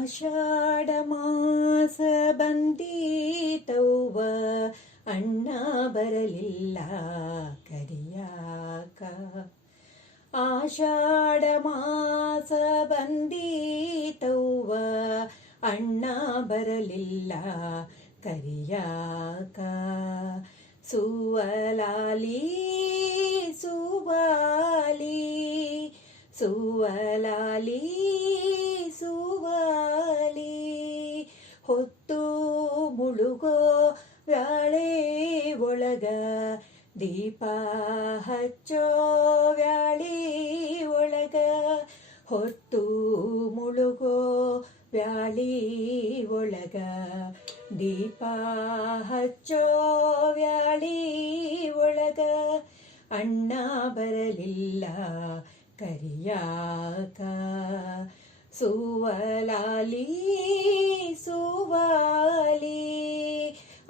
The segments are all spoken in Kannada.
ಆಷಾಢ ಮಾಸ ಬಂದೀತವ್ವ ಅಣ್ಣ ಬರಲಿಲ್ಲ ಕರಿಯಾಕ. ಆಷಾಢ ಮಾಸ ಬಂದೀತವ್ವ ಅಣ್ಣ ಬರಲಿಲ್ಲ ಕರಿಯಾಕ. ಸುವಲಾಲಿ, ಸುವಾಲಿ, ಸುವಲಾಲಿ ಹೊತ್ತು ಮುಳುಗೋ ವ್ಯಾಳೆ ಒಳಗ, ದೀಪ ಹಚ್ಚೋ ವ್ಯಾಳಿ ಒಳಗ. ಹೊತ್ತು ಮುಳುಗೋ ವ್ಯಾಳಿ ಒಳಗ, ದೀಪ ಹಚ್ಚೋ ವ್ಯಾಳಿ ಒಳಗ. ಅಣ್ಣ ಬರಲಿಲ್ಲ ಕರಿಯಾಕ ಸುವಲಾಲಿ, ಸುವಾಲಿ,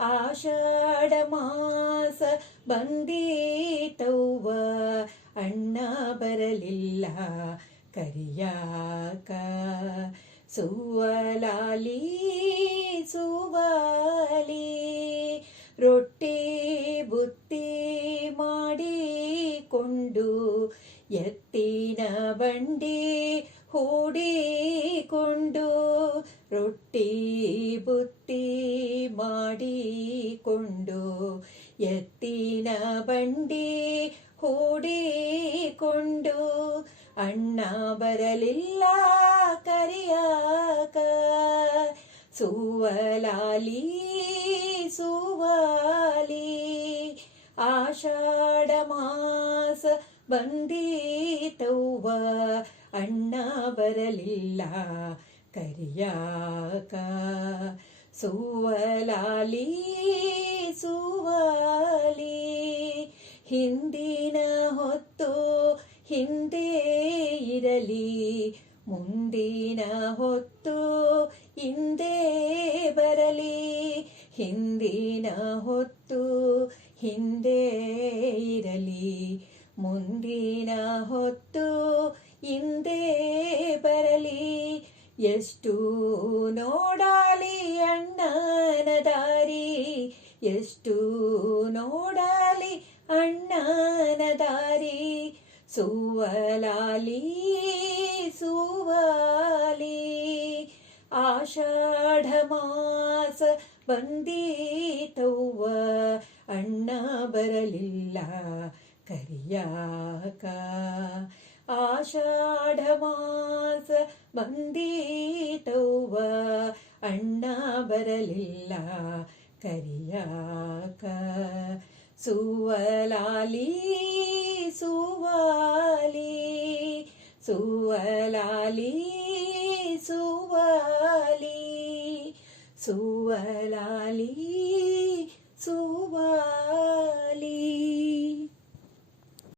ಆಷಾಢ ಮಾಸ ಬಂದೀತವ್ವ, ಅಣ್ಣ ಬರಲಿಲ್ಲ, ಕರಿಯಾಕ. ಸುವಲಾಲಿ, ಸುವಾಲಿ, ರೊಟ್ಟಿ ಬುತ್ತಿ ಮಾಡಿಕೊಂಡು ಎತ್ತಿನ ಬಂಡಿ ಹೂಡಿಕೊಂಡು ರೊಟ್ಟಿ ಬುತ್ತಿ ಮಾಡಿಕೊಂಡು ಎತ್ತಿನ ಬಂಡಿ ಹೂಡಿಕೊಂಡು ಅಣ್ಣ ಬರಲಿಲ್ಲ ಕರಿಯಾಕ ಸುವಲಾಲಿ ಸುವಾಲಿ ಆಷಾಢ ಮಾಸ ಬಂದೀತವ್ವ, ಅಣ್ಣ ಬರಲಿಲ್ಲ, ಕರಿಯಾಕ. ಸುವಲಾಲಿ ಸುವಾಲಿ ಹಿಂದಿನ ಹೊತ್ತು ಹಿಂದೆ ಇರಲಿ, ಮುಂದಿನ ಹೊತ್ತು ಹಿಂದೆ ಬರಲಿ, ಹಿಂದಿನ ಹೊತ್ತು ಹಿಂದೆ ಇರಲಿ. ಮುಂದಿನ ಹೊತ್ತು ಹಿಂದೆ ಬರಲಿ. ಎಷ್ಟು ನೋಡಲಿ ಅಣ್ಣನ ದಾರಿ. ಎಷ್ಟು ನೋಡಲಿ ಅಣ್ಣನ ದಾರಿ. ಸುವಲಾಲಿ, ಸುವಾಲಿ. ಆಷಾಢ ಮಾಸ ಬಂದೀತವ್ವ. ಅಣ್ಣ ಬರಲಿಲ್ಲ. ಕರಿಯಾಕ ಆಷಾಢಮಾಸ ಬಂದೀತವ್ವ ಅಣ್ಣ ಬರಲಿಲ್ಲ ಕರಿಯಾಕ. ಸುವಲಾಲಿ ಸುವಾಲಿ ಸುವಲಾಲಿ ಸುವಾಲಿ ಸುವಲಾಲಿ ಸುವಾಲಿ.